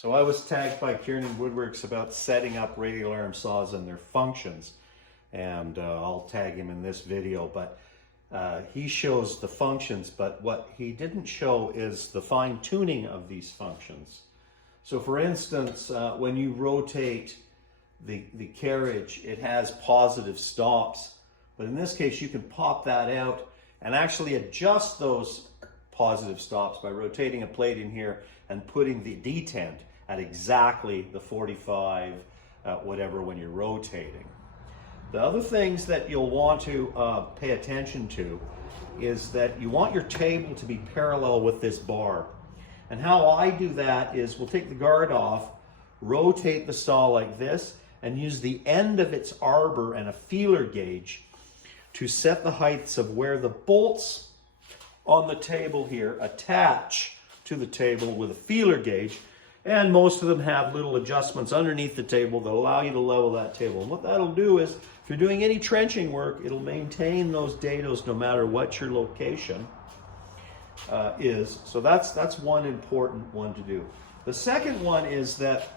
So I was tagged by Kieran Woodworks about setting up radial arm saws and their functions, and I'll tag him in this video, but he shows the functions, but what he didn't show is the fine-tuning of these functions. So for instance, when you rotate the carriage, it has positive stops, but in this case you can pop that out and actually adjust those positive stops by rotating a plate in here and putting the detent at exactly the 45 whatever when you're rotating. The other things that you'll want to pay attention to is that you want your table to be parallel with this bar. And how I do that is we'll take the guard off, rotate the saw like this, and use the end of its arbor and a feeler gauge to set the heights of where the bolts on the table here attach to the table with a feeler gauge, and most of them have little adjustments underneath the table that allow you to level that table. And what that'll do is, if you're doing any trenching work, it'll maintain those dados no matter what your location is. So that's one important one to do. The second one is that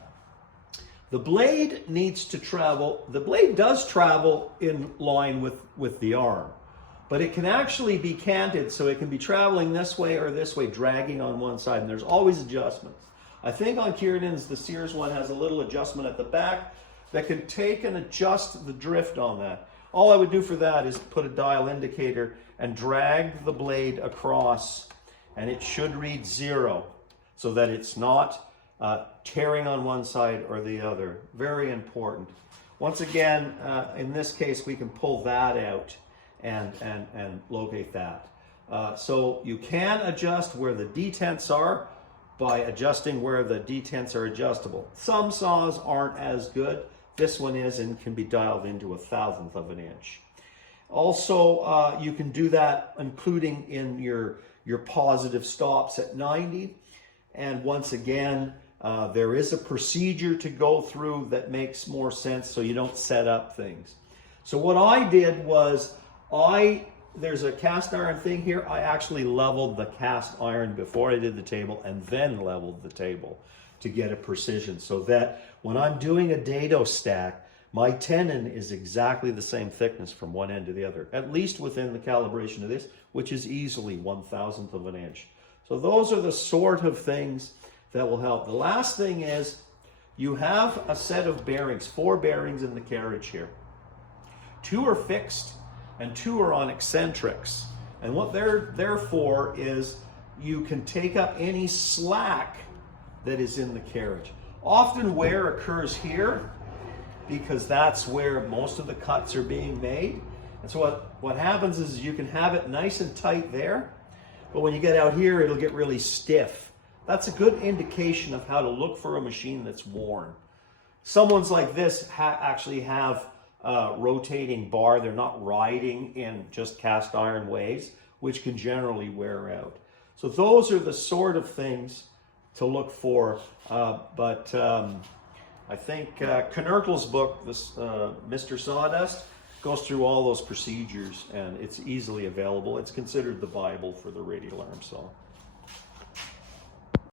the blade needs to travel. The blade does travel in line with the arm, but it can actually be canted, so it can be traveling this way or this way, dragging on one side, and there's always adjustments. I think on Kieran's, the Sears one has a little adjustment at the back that can take and adjust the drift on that. All I would do for that is put a dial indicator and drag the blade across, and it should read 0 so that it's not tearing on one side or the other. Very important. Once again, in this case, we can pull that out and locate that. So you can adjust where the detents are by adjusting where the detents are adjustable. Some saws aren't as good. This one is and can be dialed into 1/1000th of an inch. Also, you can do that including in your positive stops at 90. And once again, there is a procedure to go through that makes more sense so you don't set up things. So what I did was, there's a cast iron thing here. I actually leveled the cast iron before I did the table and then leveled the table to get a precision so that when I'm doing a dado stack, my tenon is exactly the same thickness from one end to the other, at least within the calibration of this, which is easily 1/1000th of an inch. So those are the sort of things that will help. The last thing is you have a set of bearings, 4 bearings in the carriage here. 2 are fixed and 2 are on eccentrics. And what they're there for is you can take up any slack that is in the carriage. Often wear occurs here because that's where most of the cuts are being made. And so what happens is you can have it nice and tight there, but when you get out here, it'll get really stiff. That's a good indication of how to look for a machine that's worn. Some ones like this actually have rotating bar. They're not riding in just cast iron ways, which can generally wear out. So those are the sort of things to look for. I think Knerkel's book, this Mr. Sawdust, goes through all those procedures, and it's easily available. It's considered the Bible for the radial arm saw.